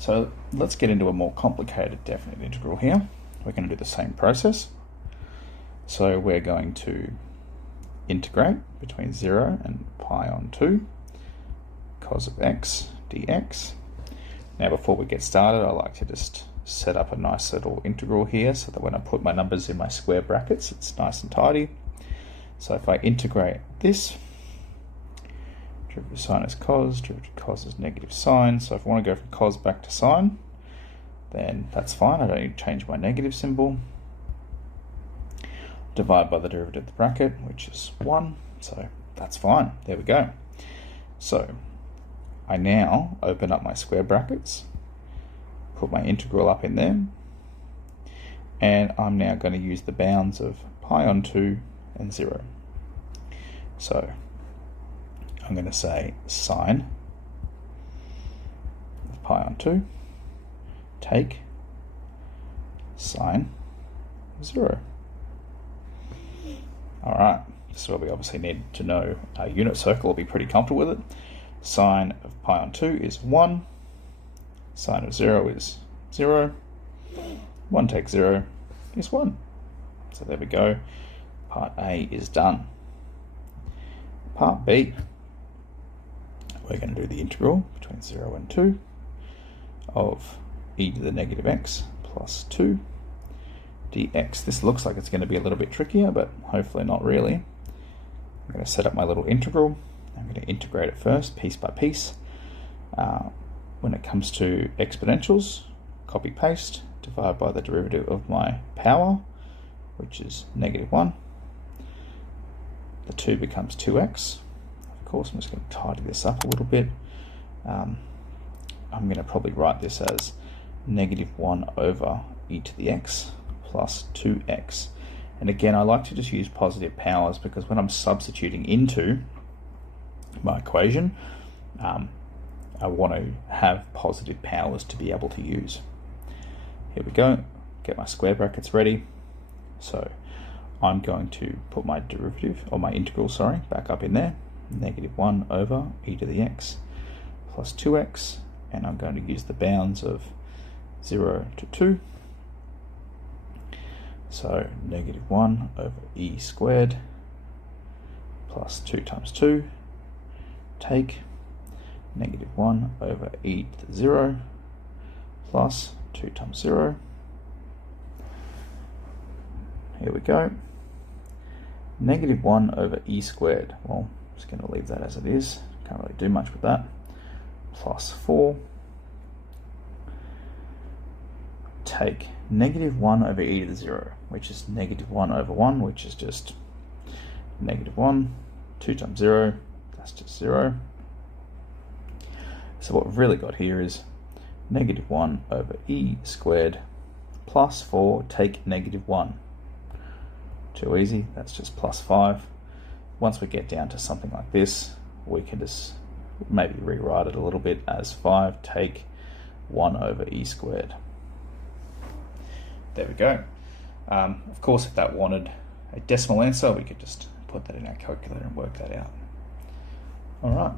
So let's get into a more complicated definite integral here. We're going to do the same process. So we're going to integrate between 0 and pi on 2 cos of x dx. Now before we get started, I like to just set up a nice little integral here so that when I put my numbers in my square brackets, it's nice and tidy. So if I integrate this, derivative sine is cos, derivative cos is negative sine. So if I want to go from cos back to sine, then that's fine. I don't need to change my negative symbol. Divide by the derivative of the bracket, which is 1. So that's fine. There we go. So I now open up my square brackets, put my integral up in there, and I'm now going to use the bounds of pi on 2 and 0. So I'm going to say sine of pi on 2 take sine of 0. Alright, so we obviously need to know our unit circle. We'll be pretty comfortable with it. Sine of pi on 2 is 1. Sine of 0 is 0. 1 take 0 is 1. So there we go. Part A is done. Part B, we're going to do the integral between 0 and 2 of e to the negative x plus 2 dx. This looks like it's going to be a little bit trickier, but hopefully not really. I'm going to set up my little integral. I'm going to integrate it first, piece by piece. When it comes to exponentials, copy paste, divide by the derivative of my power, which is negative 1. The 2 becomes 2x. Of course, I'm just going to tidy this up a little bit. I'm going to probably write this as negative 1 over e to the x plus 2x. And again, I like to just use positive powers because when I'm substituting into my equation, I want to have positive powers to be able to use. Here we go, get my square brackets ready. So I'm going to put my derivative, or my integral, sorry, back up in there. Negative 1 over e to the x plus 2x, and I'm going to use the bounds of 0 to 2. So negative 1 over e squared plus 2 times 2 take negative 1 over e to the 0 plus 2 times 0. Here we go. Negative 1 over e squared. Well, I'm just going to leave that as it is. Can't really do much with that. Plus 4. Take negative 1 over e to the 0, which is negative 1 over 1, which is just negative 1. 2 times 0, that's just 0. So what we've really got here is negative 1 over e squared plus 4 take negative 1. Too easy, that's just plus 5. Once we get down to something like this, we can just maybe rewrite it a little bit as 5 take 1 over e squared. There we go. Of course, if that wanted a decimal answer, we could just put that in our calculator and work that out. All right.